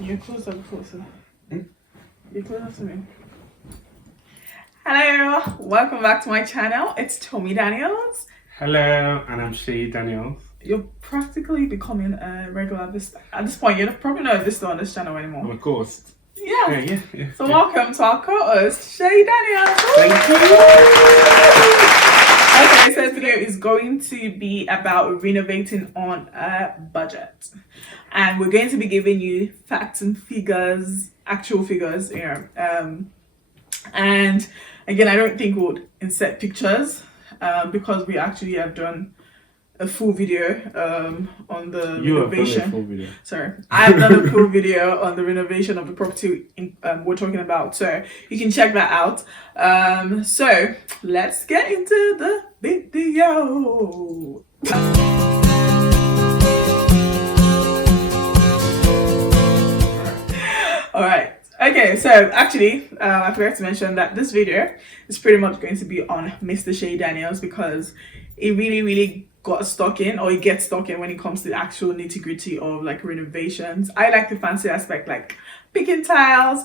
You're closer before, sir. You're closer to me. Hello, welcome back to my channel. It's Tommy Daniels. Hello, and I'm Shay Daniels. You're practically becoming a regular visitor. At this point, you're probably not a visitor on this channel anymore. I'm a host. Yeah. So welcome to our co-host, Shay Daniels. Thank you. Okay, so this video is going to be about renovating on a budget. And we're going to be giving you facts and figures, actual figures, and again, I don't think we'll insert pictures because we actually have done a full video on the renovation. Have done a full video. Sorry, I've done a full video on the renovation of the property we're talking about, so you can check that out. So let's get into the video. All right. Okay, so actually, I forgot to mention that this video is pretty much going to be on Mr. Shay Daniels because it really got stuck in, or it gets stuck in when it comes to the actual nitty-gritty of like renovations. I like the fancy aspect, like picking tiles,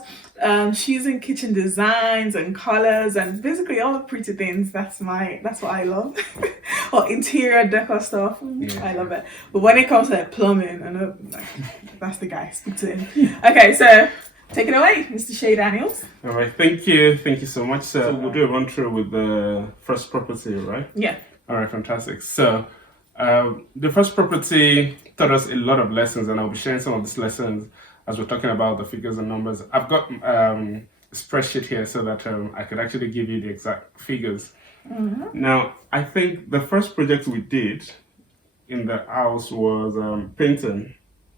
choosing kitchen designs and colors, and basically all the pretty things. That's what I love. Or interior decor stuff. I love it. But when it comes to like, plumbing, that's the guy. Speak to him. Okay, so take it away, Mr. Shay Daniels. All right, thank you so much. So we'll do a run through with the first property, right? Yeah. All right, fantastic. So the first property taught us a lot of lessons, and I'll be sharing some of these lessons as we're talking about the figures and numbers. I've got a spreadsheet here so that I could actually give you the exact figures. Mm-hmm. Now, I think the first project we did in the house was painting.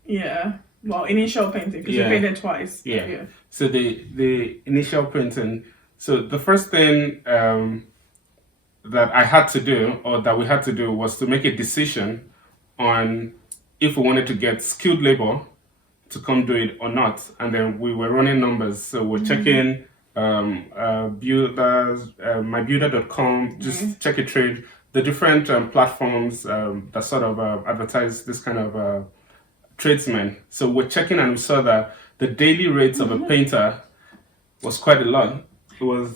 Yeah. Well, initial painting, because you painted twice. Yeah. So the initial painting. So the first thing that I had to do, or that we had to do, was to make a decision on if we wanted to get skilled labor to come do it or not. And then we were running numbers. So we're checking builders, mybuilder.com, just check a trade, the different platforms that sort of advertise this kind of tradesmen. So we're checking, and we saw that the daily rates of a painter was quite a lot. It was.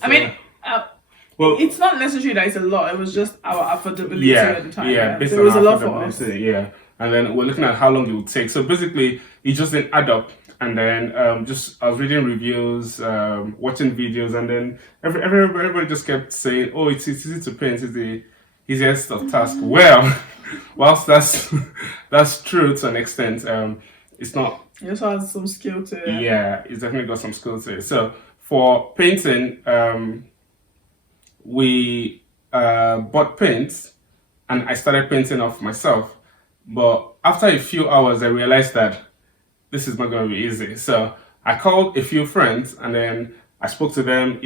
Well, it's not necessarily that it's a lot. It was just our affordability at the time. Yeah, based there on was a lot for us. Yeah, and then we're looking at how long it would take. So basically, it just didn't add up. And then I was reading reviews, watching videos, and then everybody just kept saying, "Oh, it's easy to paint. It's the easiest of task." Well, whilst that's true to an extent, it's not. It also has some skill to it. Yeah, it's definitely got some skill to it. So for painting, we bought paints, and I started painting off myself. But after a few hours, I realized that this is not going to be easy. So I called a few friends, and then I spoke to them,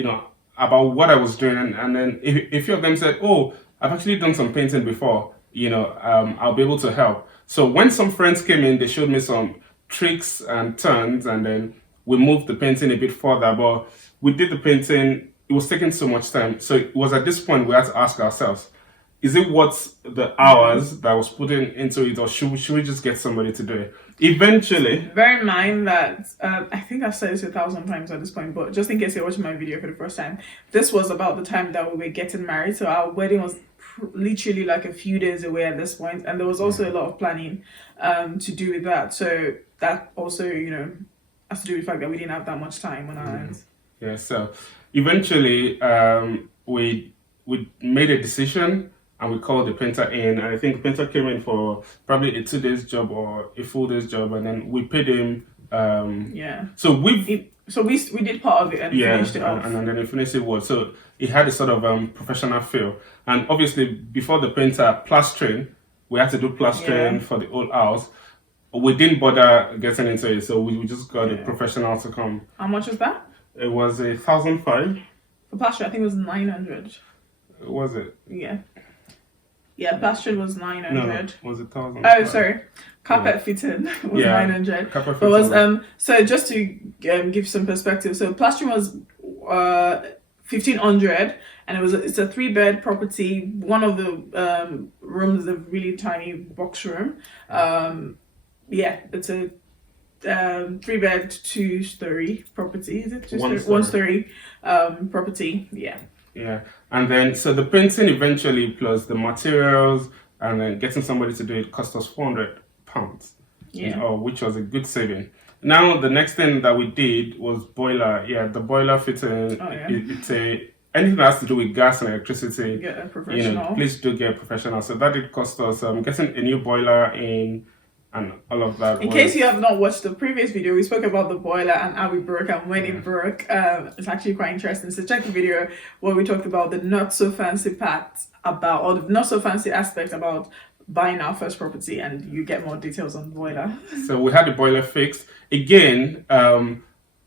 about what I was doing. And then a few of them said, "Oh, I've actually done some painting before. I'll be able to help." So when some friends came in, they showed me some tricks and turns, and then we moved the painting a bit further. But we did the painting. It was taking so much time. So it was at this point we had to ask ourselves, is it worth the hours that I was putting into it, or should we just get somebody to do it? Eventually. Bear in mind that I think I've said this 1,000 times at this point, but just in case you're watching my video for the first time, this was about the time that we were getting married. So our wedding was literally like a few days away at this point, and there was also a lot of planning to do with that. So that also, has to do with the fact that we didn't have that much time on our hands. Yeah. So eventually, we made a decision. And we called the painter in, and I think the painter came in for probably a 2 days job or a full day's job, and then we paid him. So we did part of it and finished it off. And then he finished it. So it had a sort of professional feel. And obviously, before the painter plastering, we had to do plastering for the old house. We didn't bother getting into it, so we just got a professional to come. How much was that? It was 1,500. For plastering, I think it was 900. Was it? Yeah. Yeah, plastering was 900. No, was it 1,000? Oh, sorry. Carpet fitting was 900. Carpet fitting was so just to give some perspective. So plastering was 1,500, and it's a 3-bed property. One of the rooms is a really tiny box room. It's a 3-bed, 2-story property. Is it One one story. story property? Yeah. Yeah, and then so the painting eventually plus the materials and then getting somebody to do it cost us £400, Yeah. which was a good saving. Now the next thing that we did was boiler. Yeah, the boiler fitting. Oh, yeah. It's a anything that has to do with gas and electricity. Get a professional. Please do get a professional. So that did cost us getting a new boiler in and all of that. In case you have not watched the previous video, we spoke about the boiler and how it broke and when it broke. It's actually quite interesting. So check the video where we talked about the not so fancy parts about, or the not so fancy aspect about buying our first property, and you get more details on the boiler. So we had the boiler fixed. Again,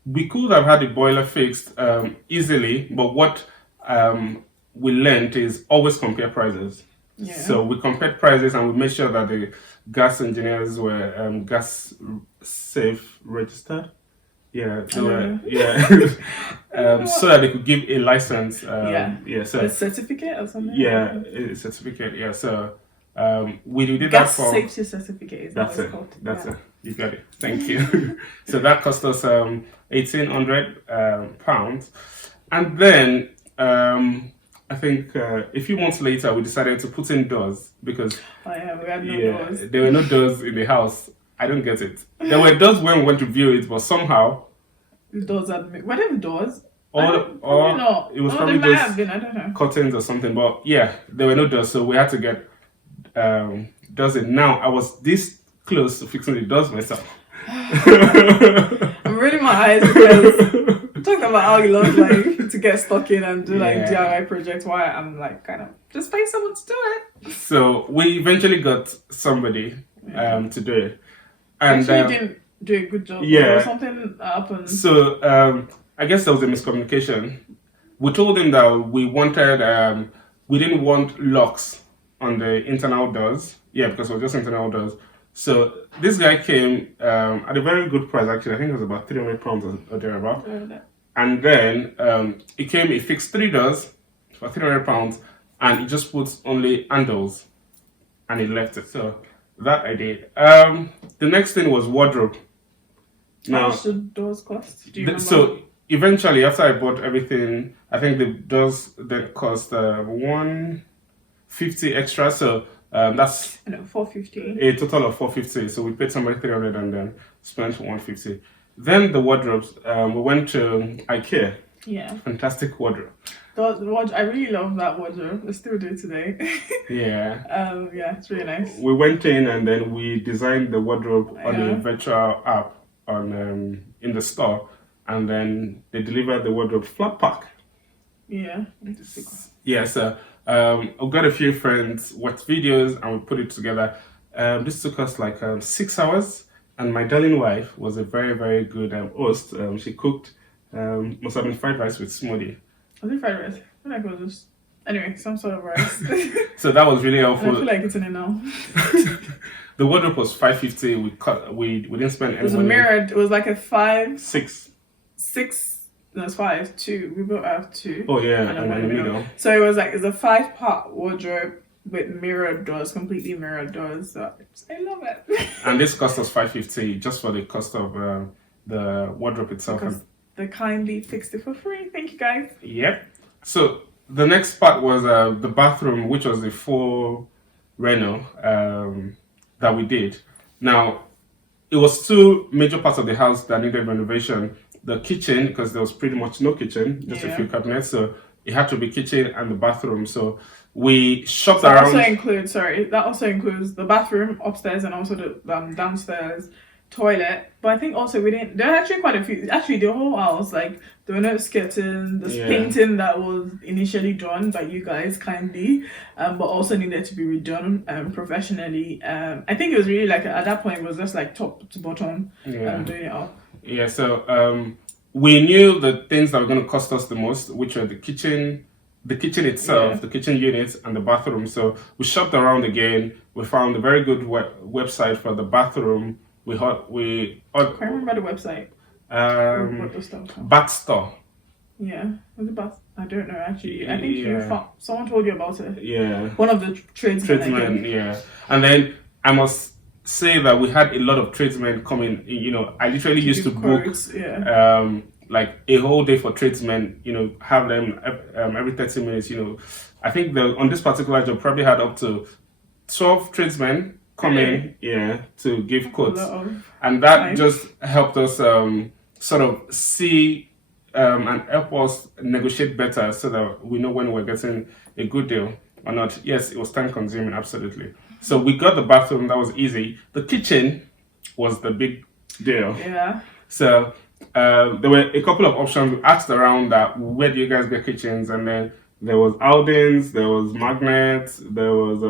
we could have had the boiler fixed easily, but what we learned is always compare prices. Yeah. So we compared prices and we made sure that the gas engineers were gas safe registered. Yeah, they were, so that they could give a license. So a certificate or something. Yeah, a certificate. Yeah, so we did gas that for safety certificate. Is that's that it. called? That's it. You got it. Thank you. So that cost us £1,800, and then I think a few months later we decided to put in doors because we had no doors. There were no doors in the house. I don't get it. There were doors when we went to view it, but somehow the doors were there doors? Or not. It was they probably might just have been, I don't know. curtains or something. But yeah, there were no doors, so we had to get doors in. Now I was this close to fixing the doors myself. I'm rolling my eyes because talking about how you love like to get stuck in and do like DIY projects, why I'm like kind of just pay someone to do it. So we eventually got somebody to do it. And actually didn't do a good job. Or something happened. So I guess there was a miscommunication. We told him that we wanted we didn't want locks on the internal doors. Yeah, because it was just internal doors. So this guy came at a very good price actually. I think it was about £300 or thereabout. And then he fixed 3 doors for £300 and he just puts only handles and he left it. So that I did. The next thing was wardrobe. How much did doors cost? Do you remember? So eventually after I bought everything, I think the doors then cost $150 extra. So that's $450. a total of $450. So we paid somebody $300 and then spent $150. Then the wardrobes, we went to IKEA. Yeah. Fantastic wardrobe. I really love that wardrobe. I still do today. Yeah. It's really nice. We went in and then we designed the wardrobe on a virtual app on in the store, and then they delivered the wardrobe flat pack. Yeah. Yeah. So I've got a few friends watched videos and we put it together. This took us like 6 hours. And my darling wife was a very, very good host. She cooked, must have been fried rice with smoothie. Was it fried rice? I feel like it was just, anyway, some sort of rice. So that was really helpful. I feel like eating it now. The wardrobe was $550. We didn't spend any money. It was a mirrored, it was like a 6. No, it's 5, 2. We both have 2. Oh yeah, and in the middle. So it was like, it's a 5-part wardrobe with mirrored doors, completely mirrored doors. So I love it. And this cost us $550 just for the cost of the wardrobe itself. Because they kindly fixed it for free. Thank you guys. Yep. So the next part was the bathroom, which was the full reno that we did. Now, it was 2 major parts of the house that needed renovation. The kitchen, because there was pretty much no kitchen, just a few cabinets. So it had to be kitchen and the bathroom. So we shopped around. That also includes the bathroom upstairs and also the downstairs toilet. But I think also there are actually quite a few. Actually, the whole house, like there were no skirting, this painting that was initially done by you guys kindly, but also needed to be redone professionally. I think it was really like at that point it was just like top to bottom doing it up. Yeah. So we knew the things that were going to cost us the most, which were the kitchen itself, the kitchen units, and the bathroom. So we shopped around again. We found a very good website for the bathroom. I can't remember the website. Bath Store. Yeah, was it Bath? I don't know actually. I think someone told you about it. Yeah. One of the tradesmen. Yeah. And then I must say that we had a lot of tradesmen coming. I literally used to Give book quotes, yeah. like a whole day for tradesmen. Have them every 30 minutes. I think on this particular job probably had up to 12 tradesmen come in, to give A quotes, lot of and that time. just helped us sort of see and help us negotiate better, so that we know when we're getting a good deal or not. Yes, it was time consuming, absolutely. So we got the bathroom, that was easy. The kitchen was the big deal. Yeah. So there were a couple of options. We asked around that, where do you guys get kitchens? And then there was Alden's, there was Magnet, there was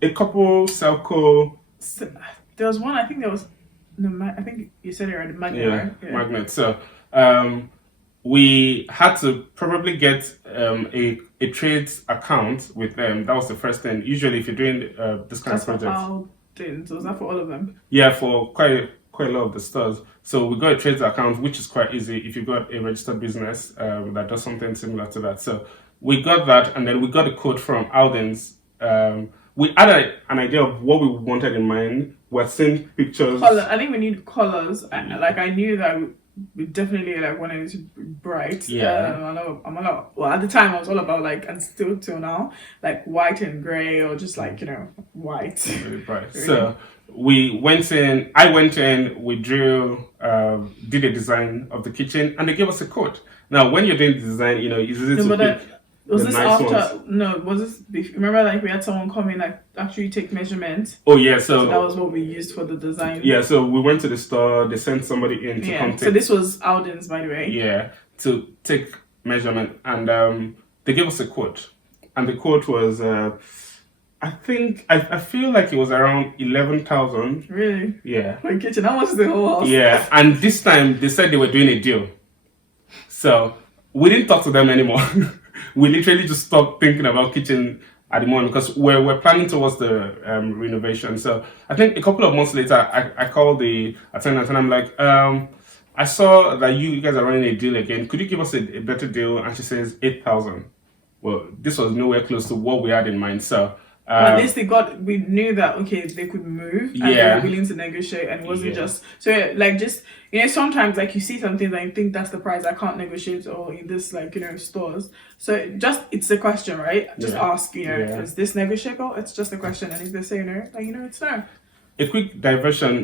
a couple Selco. So, there was one, I think there was, no, I think you said it already, Magnet, Yeah, right? Yeah. Magnet. So we had to probably get a trades account with them. That was the first thing. Usually, if you're doing this kind That's of for project, Alden's. Was that for all of them? yeah, for quite a lot of the stores. So we got a trades account, which is quite easy if you got a registered business that does something similar to that. So we got that, and then we got a quote from Alden's. We had an idea of what we wanted in mind. We're seeing pictures. Color. I think we need colors. I knew that we definitely wanted it to be bright. Yeah. Well, at the time I was all about and still till now, white and grey, or just white. Really bright. Really? So we went in. I went in. We drew, did a design of the kitchen, and they gave us a quote. Now, when you're doing the design, it's easy No, to but pick was the this nice after? ones. No, was this? Remember, we had someone come in actually take measurements. Oh yeah, So that was what we used for the design. yeah. So we went to the store. They sent somebody in to Yeah. come So take, this was Alden's, by the way. yeah, to take measurement, and they gave us a quote, and the quote was I feel like it was around 11,000. Really? Yeah. For a kitchen. How much is the whole house? Yeah, and this time they said they were doing a deal. So we didn't talk to them anymore. We literally just stopped thinking about kitchen at the moment, because we're planning towards the renovation. So I think a couple of months later, I called the attendant and I'm like, I saw that you guys are running a deal again. Could you give us a better deal? And she says 8,000. Well, this was nowhere close to what we had in mind. So At least we knew that they could move, and they Yeah. were willing to negotiate, and it wasn't Yeah. just so just sometimes you see something that you think that's the price, I can't negotiate, or in this stores. So it's a question, right? Just Yeah. ask, Yeah. is this negotiable? It's just a question, and if they say no, it's no. A quick diversion.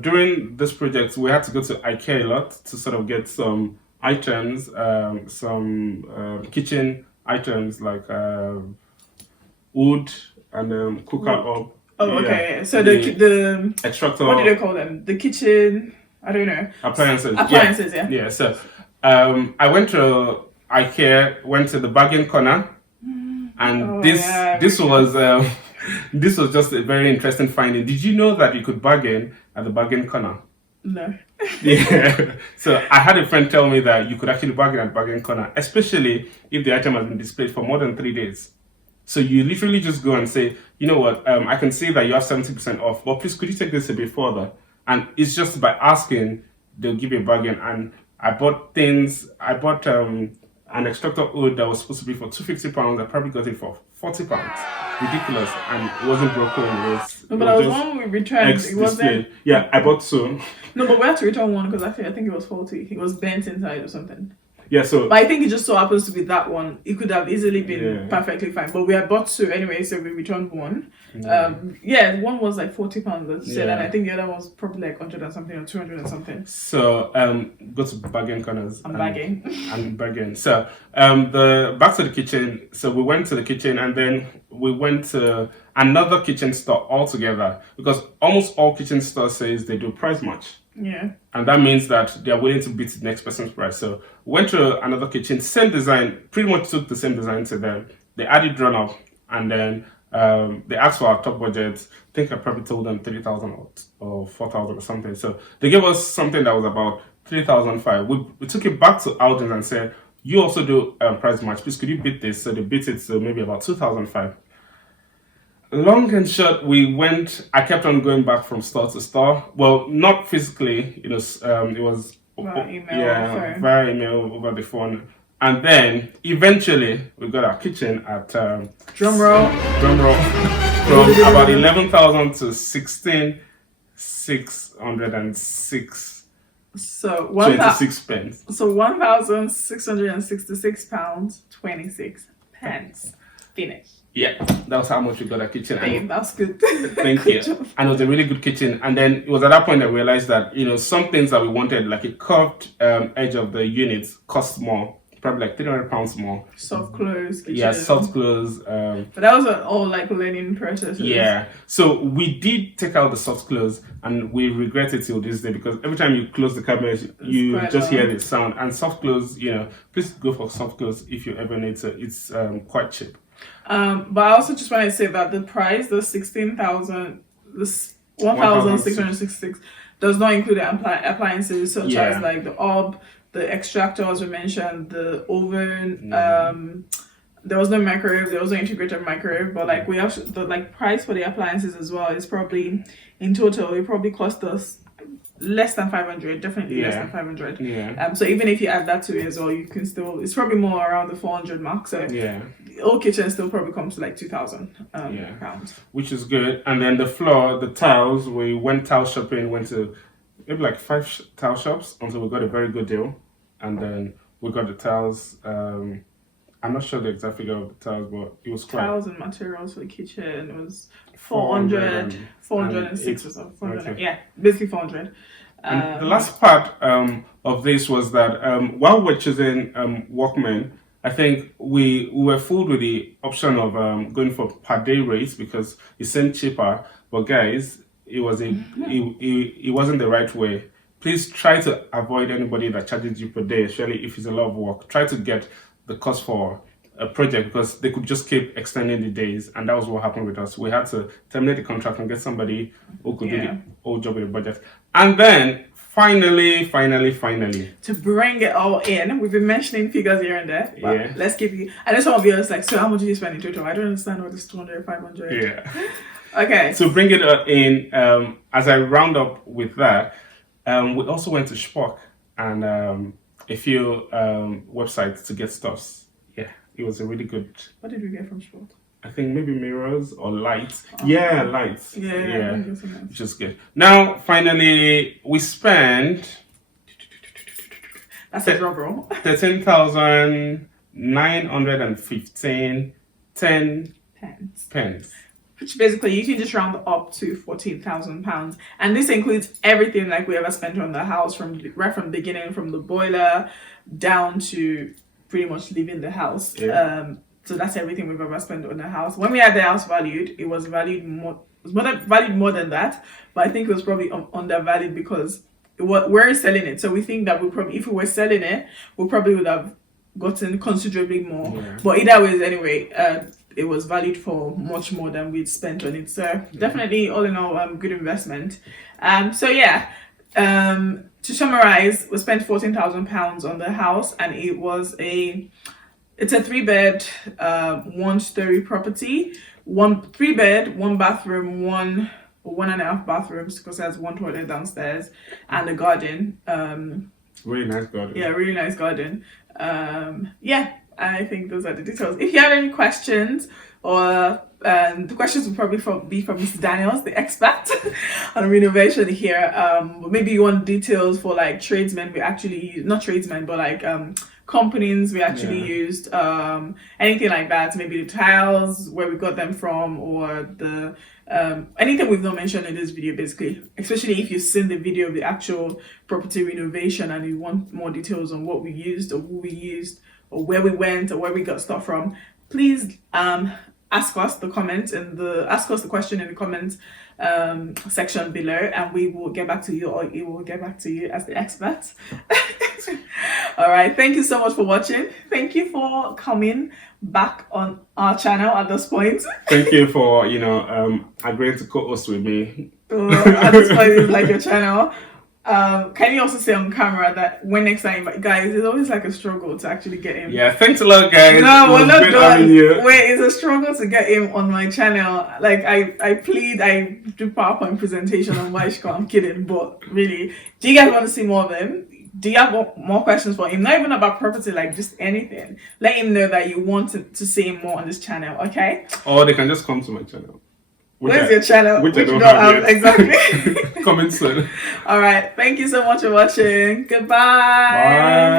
During this project, we had to go to IKEA a lot to sort of get some items, some kitchen items like wood and cooker up. Oh, Yeah. okay. So the Extractor what do they call them? The kitchen. I don't know. appliances. Appliances, yeah. Yeah. So I went to IKEA, went to the bargain corner, and Oh, this yeah, this really was this was just a very interesting finding. Did you know that you could bargain at the bargain corner? No. Yeah. So I had a friend tell me that you could actually bargain at bargain corner, especially if the item has been displayed for more than 3 days. So you literally just go and say, you know what, I can see that you have 70% off, but please could you take this a bit further? And it's just by asking, they'll give you a bargain. And I bought an extractor wood that was supposed to be for £250. I probably got it for £40. Ridiculous. And it wasn't broken. No, but there was one we returned. It wasn't. ex-displayed. Yeah, I bought two. No, but we had to return one because I think it was faulty. It was bent inside or something. Yeah, so But I think it just so happens to be that one. It could have easily been Yeah. perfectly fine. But we had bought two anyway, so we returned one. One was £40, as you said, Yeah. and I think the other one was probably 100 and something or 200 and something. So go to bargain corners. I'm bagging. And bargain. So back to the kitchen. So we went to the kitchen and then we went to another kitchen store altogether, because almost all kitchen stores says they do price match. Yeah. And that means that they are willing to beat the next person's price. So went to another kitchen, same design, pretty much took the same design to them. They added run up, and then they asked for our top budget. I think I probably told them 3,000 or 4,000 or something. So they gave us something that was about 3,500. We took it back to Alden's and said, you also do price match. Please, could you beat this? So they beat it to maybe about 2,500. Long and short, I kept on going back from store to store. Well, not physically, it was Via email or phone. via email, over the phone. And then eventually we got our kitchen at Drum roll. from about 11,000 to 16 606 So 26 pence. So £1,666 26 pence. Finish. Yeah, that was how much we got a kitchen. Babe, that's good. Thank Good you. job. And it was a really good kitchen. And then it was at that point I realized that, some things that we wanted, like a curved edge of the units, cost more, probably like £300 more. Soft clothes, kitchen. Yeah, soft clothes. But that was all like learning processes. Yeah. So we did take out the soft clothes, and we regret it till this day because every time you close the cabinet, you quite just loud. hear the sound. And soft clothes, please go for soft clothes if you ever need to. It's quite cheap. But I also just want to say that the price, the 1,666, does not include the appliances such Yeah. as like the hob, the extractors we mentioned, the oven. There was no microwave. There was no integrated microwave. But like we have the price for the appliances as well is probably in total it probably cost us less than 500. Definitely less than 500. Yeah. So even if you add that to it as well, you can still, it's probably more around the 400 mark. So Yeah. the old kitchen still probably comes to like 2,000 pounds. Which is good. And then the floor, the tiles, we went tile shopping, went to maybe like 5 tile shops until we got a very good deal. And then we got the tiles. I'm not sure the exact figure of the tiles, but it was quite. Tiles and materials for the kitchen, it was 406 or something. 400, Okay. yeah, basically 400. And the last part of this was that while we're choosing workmen, I think we were fooled with the option of going for per day rates because it seemed cheaper. But guys, it wasn't the right way. Please try to avoid anybody that charges you per day, especially if it's a lot of work. Try to get the cost for a project because they could just keep extending the days, and that was what happened with us. We had to terminate the contract and get somebody who could do the whole job with the budget. And then finally, to bring it all in, we've been mentioning figures here and there, but Yeah. let's give you, I know some of you are like, so how much did you spend in total? I don't understand what this 200, 500. Yeah. Okay. To bring it in, as I round up with that, we also went to Spock and a few websites to get stuffs. Yeah, it was a really good. What did we get from Sport? I think maybe mirrors or lights. Yeah, lights. Yeah. Which is good. Now, finally, we spent That's a drum roll. 13,915 pence. Which basically you can just round up to £14,000, and this includes everything like we ever spent on the house from the beginning, from the boiler down to pretty much leaving the house. Yeah. So that's everything we've ever spent on the house. When we had the house valued, it was valued more. It was valued more than that, but I think it was probably undervalued because we're selling it. So we think that if we were selling it, we probably would have gotten considerably more. Yeah. But either way, anyway, it was valued for much more than we'd spent on it. So definitely, all in all, good investment. To summarize, we spent £14,000 on the house, and it's a 3-bed, 1-story property. 3-bed, 1 bathroom, 1.5 bathrooms because it has 1 toilet downstairs and a garden. Really nice garden. Yeah, really nice garden. I think those are the details. If you have any questions, or the questions will probably be from Mr. Daniels, the expert on renovation here. Maybe you want details for like tradesmen. We actually not tradesmen, but like companies we actually used. Anything like that. Maybe the tiles, where we got them from, or the anything we've not mentioned in this video, basically. Especially if you've seen the video of the actual property renovation and you want more details on what we used or who we used, or where we went, or where we got stuff from, please ask us the question in the comments section below, and we will get back to you, or it will get back to you as the expert. All right, thank you so much for watching. Thank you for coming back on our channel at this point. Thank you for agreeing to co-host with me. At this point, it's like your channel. Can you also say on camera that when next time, guys, it's always like a struggle to actually get him. Yeah, thanks a lot, guys. No, we're not done. You. Wait, it's a struggle to get him on my channel. Like I do PowerPoint presentation on Wishko. I'm kidding, but really, do you guys want to see more of him? Do you have more questions for him? Not even about property, like just anything. Let him know that you want to see him more on this channel, okay? Or they can just come to my channel. Where's your channel? Which I don't you don't have yet. Exactly. Coming soon. All right. Thank you so much for watching. Goodbye. Bye.